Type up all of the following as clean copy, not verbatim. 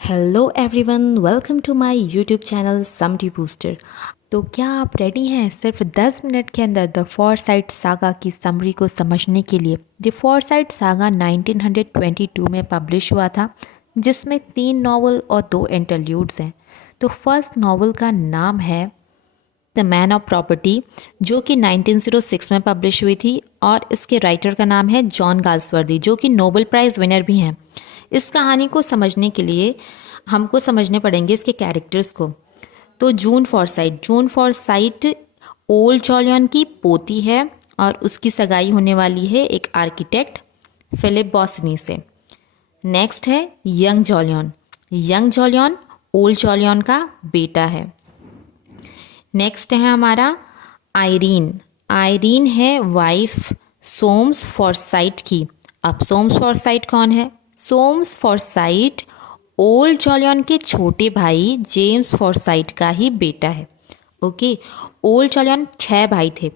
Hello everyone, welcome to my YouTube channel समटी booster. तो क्या आप रेडी हैं सिर्फ 10 मिनट के अंदर द फॉरसाइट सागा की समरी को समझने के लिए? द फॉरसाइट सागा 1922 में पब्लिश हुआ था, जिसमें 3 नॉवल और 2 इंटरल्यूड्स हैं। तो फर्स्ट नॉवल का नाम है द मैन ऑफ प्रॉपर्टी, जो कि 1906 में पब्लिश हुई थी, और इसके राइटर का नाम है जॉन गाल्सवर्दी, जो कि नोबेल प्राइज़ विनर भी हैं। इस कहानी को समझने के लिए हमको समझने पड़ेंगे इसके कैरेक्टर्स को। तो जून फॉरसाइट ओल्ड जॉलियन की पोती है और उसकी सगाई होने वाली है एक आर्किटेक्ट फिलिप बॉसनी से। नेक्स्ट है यंग जॉलियन ओल्ड जॉलियन का बेटा है। नेक्स्ट है हमारा आयरीन है वाइफ सोम्स फॉरसाइट की। अब सोम्स फॉरसाइट कौन है? सोम्स फॉरसाइट ओल्ड जॉलियन के छोटे भाई जेम्स फॉरसाइट का ही बेटा है। ओके, ओल्ड जॉलियन 6 भाई थे।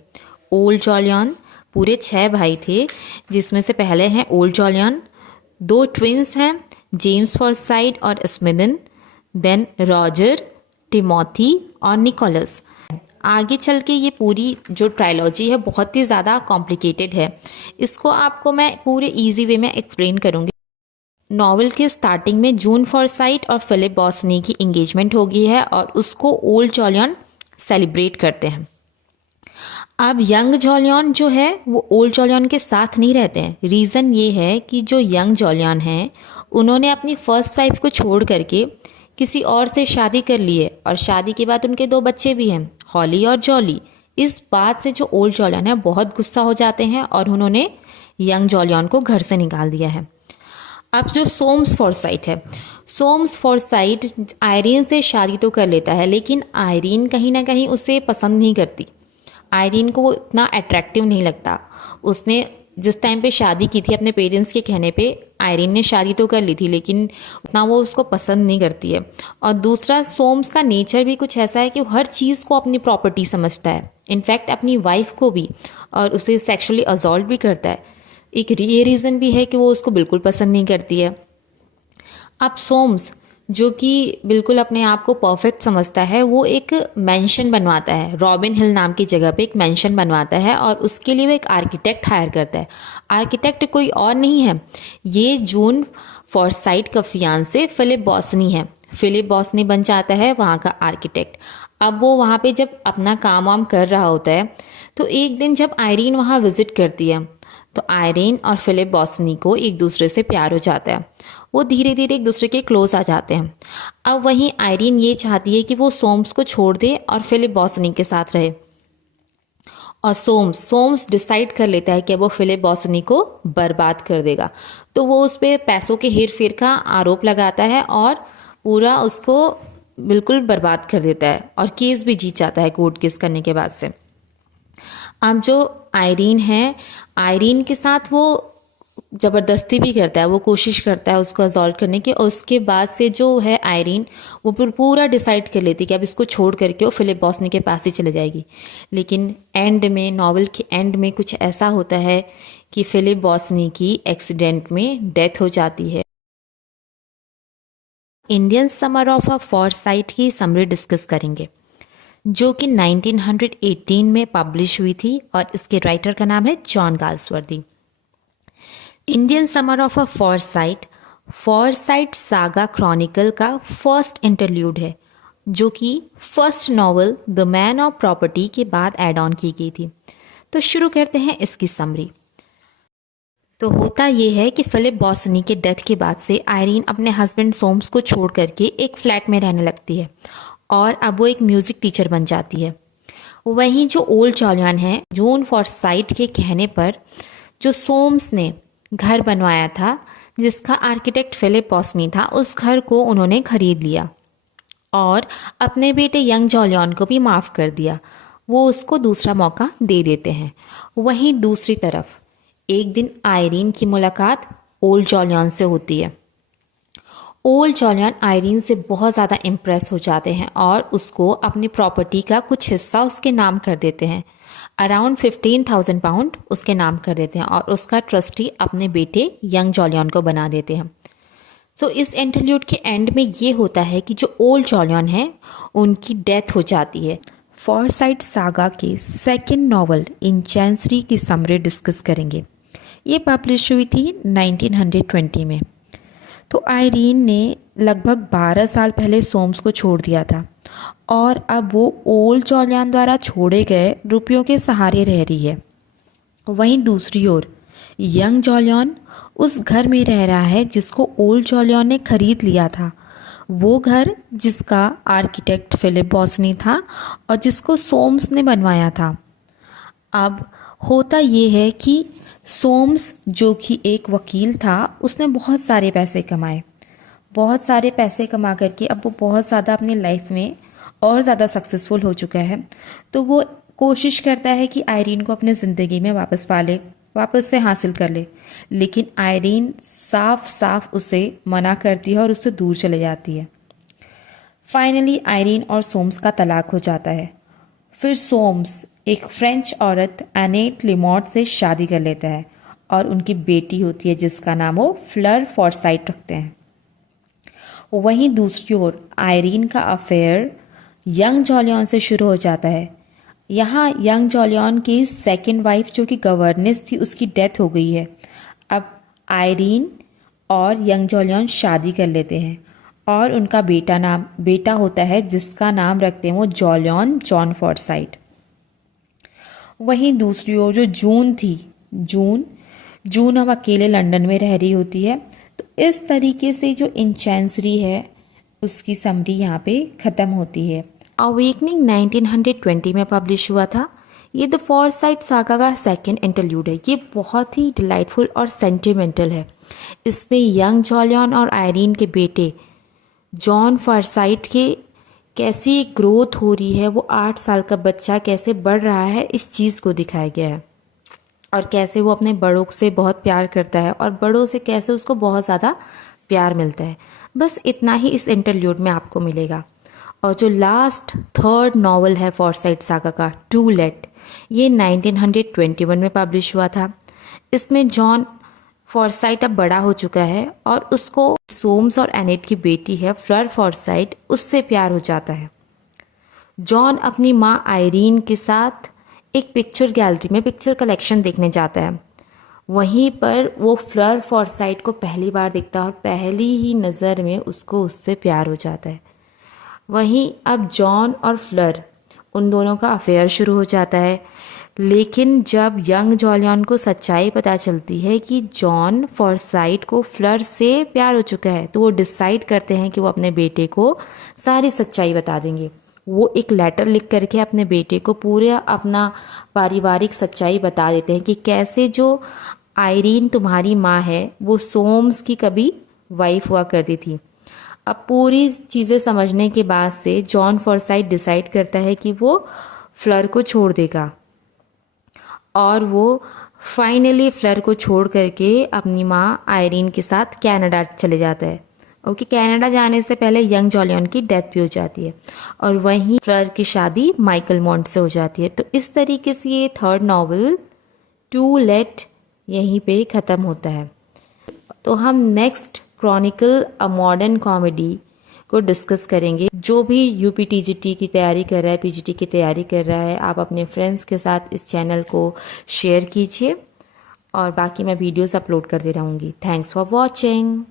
ओल्ड जॉलियन पूरे 6 भाई थे, जिसमें से पहले हैं ओल्ड जॉलियन, 2 ट्विंस हैं जेम्स फॉरसाइट और स्मिदन, देन रॉजर, टिमोथी और निकोलस। आगे चल के ये पूरी जो ट्रायलॉजी है बहुत ही ज़्यादा कॉम्प्लिकेटेड है। इसको आपको मैं पूरे इजी वे में एक्सप्लेन करूँगी। नॉवल के स्टार्टिंग में जून फॉरसाइट और फिलिप बॉसनी की एंगेजमेंट हो गई है और उसको ओल्ड जॉलियन सेलिब्रेट करते हैं। अब यंग जॉलियन जो है वो ओल्ड जॉलियन के साथ नहीं रहते हैं। रीज़न ये है कि जो यंग जॉलियन हैं उन्होंने अपनी फर्स्ट वाइफ को छोड़ करके किसी और से शादी कर ली है, और शादी के बाद उनके 2 बच्चे भी हैं, हॉली और जॉली। इस बात से जो ओल्ड जॉलियन है बहुत गुस्सा हो जाते हैं और उन्होंने यंग जॉलियन को घर से निकाल दिया है। अब जो सोम्स फॉरसाइट आयरीन से शादी तो कर लेता है, लेकिन आयरीन कहीं ना कहीं उसे पसंद नहीं करती। आयरीन को वो इतना अट्रैक्टिव नहीं लगता। उसने जिस टाइम पे शादी की थी अपने पेरेंट्स के कहने पे, आयरीन ने शादी तो कर ली थी, लेकिन उतना वो उसको पसंद नहीं करती है। और दूसरा, सोम्स का नेचर भी कुछ ऐसा है कि वो हर चीज़ को अपनी प्रॉपर्टी समझता है, इनफैक्ट अपनी वाइफ को भी, और उसे सेक्सुअली असॉल्ट भी करता है। एक ये रीज़न भी है कि वो उसको बिल्कुल पसंद नहीं करती है। अब सोम्स, जो कि बिल्कुल अपने आप को परफेक्ट समझता है, वो एक मेंशन बनवाता है, रॉबिन हिल नाम की जगह पे एक मेंशन बनवाता है, और उसके लिए वो एक आर्किटेक्ट हायर करता है। आर्किटेक्ट कोई और नहीं है, ये जून फॉरसाइट का फियांसे फिलिप बॉसनी है। फिलिप बॉसनी बन जाता है वहाँ का आर्किटेक्ट। अब वो वहाँ पे जब अपना काम वाम कर रहा होता है, तो एक दिन जब आयरीन वहाँ विज़िट करती है, तो आयरीन और फिलिप बॉसनी को एक दूसरे से प्यार हो जाता है। वो धीरे धीरे एक दूसरे के क्लोज आ जाते हैं। अब वहीं आयरीन ये चाहती है कि वो सोम्स को छोड़ दे और फिलिप बॉसनी के साथ रहे, और सोम्स डिसाइड कर लेता है कि वो फिलिप बॉसनी को बर्बाद कर देगा। तो वो उस पर पैसों के हेर फेर का आरोप लगाता है और पूरा उसको बिल्कुल बर्बाद कर देता है, और केस भी जीत जाता है कोर्ट केस करने के बाद से। अब जो आयरीन है, आयरीन के साथ वो ज़बरदस्ती भी करता है, वो कोशिश करता है उसको असॉल्ट करने की, और उसके बाद से जो है आयरीन वो पूरा डिसाइड कर लेती है कि अब इसको छोड़ करके वो फिलिप बॉसनी के पास ही चले जाएगी। लेकिन एंड में, नॉवल के एंड में कुछ ऐसा होता है कि फिलिप बॉसनी की एक्सीडेंट में डेथ हो जाती है। Indian summer of a Forsyte की समरी डिस्कस करेंगे, जो कि 1918 में पब्लिश हुई थी, और इसके राइटर का नाम है John Galsworthy. Indian summer of a Forsyte saga Chronicle का फर्स्ट इंटरल्यूड है, जो कि first novel the man of property के बाद ऐड ऑन की गई थी। तो शुरू करते हैं इसकी समरी। तो होता ये है कि फिलिप बॉसनी के डेथ के बाद से आयरीन अपने हस्बैंड सोम्स को छोड़ करके एक फ्लैट में रहने लगती है, और अब वो एक म्यूज़िक टीचर बन जाती है। वहीं जो ओल्ड जॉलियन है, जून फॉरसाइट के कहने पर जो सोम्स ने घर बनवाया था, जिसका आर्किटेक्ट फिलिप बॉसनी था, उस घर को उन्होंने खरीद लिया और अपने बेटे यंग जॉलियन को भी माफ़ कर दिया। वो उसको दूसरा मौका दे देते हैं। वहीं दूसरी तरफ एक दिन आयरीन की मुलाकात ओल्ड जॉलियन से होती है। ओल्ड जॉलियन आयरीन से बहुत ज़्यादा इम्प्रेस हो जाते हैं और उसको अपनी प्रॉपर्टी का कुछ हिस्सा उसके नाम कर देते हैं। अराउंड 15,000 पाउंड उसके नाम कर देते हैं, और उसका ट्रस्टी अपने बेटे यंग जॉलियन को बना देते हैं। सो इस इंटरल्यूड के एंड में ये होता है कि जो ओल्ड जॉलियन है उनकी डेथ हो जाती है। फॉरसाइट सागा के सेकंड नॉवल इन चैंसरी की समरी डिस्कस करेंगे। ये पब्लिश हुई थी 1920 में। तो आयरीन ने लगभग 12 साल पहले सोम्स को छोड़ दिया था और अब वो ओल्ड जॉलियन द्वारा छोड़े गए रुपयों के सहारे रह रही है। वहीं दूसरी ओर यंग जॉलियन उस घर में रह रहा है जिसको ओल्ड जॉलियन ने खरीद लिया था। वो घर जिसका आर्किटेक्ट फिलिप बॉसनी था और जिसको सोम्स ने बनवाया था। अब होता ये है कि सोम्स जो कि एक वकील था उसने बहुत सारे पैसे कमाए। बहुत सारे पैसे कमा करके अब वो बहुत ज़्यादा अपनी लाइफ में और ज़्यादा सक्सेसफुल हो चुका है। तो वो कोशिश करता है कि आयरीन को अपनी ज़िंदगी में वापस पा ले, वापस से हासिल कर ले। लेकिन आयरीन साफ साफ उसे मना करती है और उससे दूर चले जाती है। फाइनली आयरीन और सोम्स का तलाक हो जाता है। फिर सोम्स एक फ्रेंच औरत एनेट लिमॉट से शादी कर लेता है और उनकी बेटी होती है जिसका नाम वो फ्लर फॉरसाइट रखते हैं। वहीं दूसरी ओर आयरीन का अफेयर यंग जॉलियन से शुरू हो जाता है। यहाँ यंग जॉलियन की सेकंड वाइफ जो कि गवर्नेस थी उसकी डेथ हो गई है। अब आयरीन और यंग जॉलियन शादी कर लेते हैं और उनका बेटा होता है जिसका नाम रखते हैं वो जॉन फॉरसाइट। वहीं दूसरी ओर जो जून थी, जून अब अकेले लंदन में रह रही होती है। तो इस तरीके से जो इन चैंसरी है उसकी समरी यहाँ पे ख़त्म होती है। अवेकनिंग 1920 में पब्लिश हुआ था। ये द फॉरसाइट सागा का सेकंड इंटरल्यूड है। ये बहुत ही डिलाइटफुल और सेंटिमेंटल है। इसमें यंग जॉलियन और आयरीन के बेटे जॉन फॉरसाइट के कैसी ग्रोथ हो रही है, वो 8 साल का बच्चा कैसे बढ़ रहा है, इस चीज़ को दिखाया गया है। और कैसे वो अपने बड़ों से बहुत प्यार करता है और बड़ों से कैसे उसको बहुत ज़्यादा प्यार मिलता है। बस इतना ही इस इंटरल्यूड में आपको मिलेगा। और जो लास्ट थर्ड नॉवल है फॉरसाइट सागा का, टू लेट, ये 1921 में पब्लिश हुआ था। इसमें जॉन फॉरसाइट अब बड़ा हो चुका है और उसको सोम्स और एनेट की बेटी है फ्लर फॉरसाइट, उससे प्यार हो जाता है। जॉन अपनी माँ आयरीन के साथ एक पिक्चर गैलरी में पिक्चर कलेक्शन देखने जाता है। वहीं पर वो फ्लर फॉरसाइट को पहली बार देखता है और पहली ही नज़र में उसको उससे प्यार हो जाता है। वहीं अब जॉन और फ्लर, उन दोनों का अफेयर शुरू हो जाता है। लेकिन जब यंग जॉलियन को सच्चाई पता चलती है कि जॉन फॉरसाइट को फ्लर से प्यार हो चुका है, तो वो डिसाइड करते हैं कि वो अपने बेटे को सारी सच्चाई बता देंगे। वो एक लेटर लिख करके अपने बेटे को पूरे अपना पारिवारिक सच्चाई बता देते हैं कि कैसे जो आयरीन तुम्हारी माँ है वो सोम्स की कभी वाइफ हुआ करती थी। अब पूरी चीज़ें समझने के बाद से जॉन फॉरसाइट डिसाइड करता है कि वो फ्लर को छोड़ देगा और वो फाइनली फ्लर को छोड़ करके अपनी माँ आयरीन के साथ कनाडा चले जाता है। ओके, कनाडा जाने से पहले यंग जॉलियन की डेथ भी हो जाती है और वहीं फ्लर की शादी माइकल मॉन्ट से हो जाती है। तो इस तरीके से ये थर्ड नॉवल टू लेट यहीं पे ख़त्म होता है। तो हम next Chronicle a modern comedy को डिस्कस करेंगे। जो भी यूपीटीजीटी की तैयारी कर रहा है, पीजीटी की तैयारी कर रहा है, आप अपने फ्रेंड्स के साथ इस चैनल को शेयर कीजिए और बाकी मैं वीडियोस अपलोड करती रहूँगी। Thanks for watching.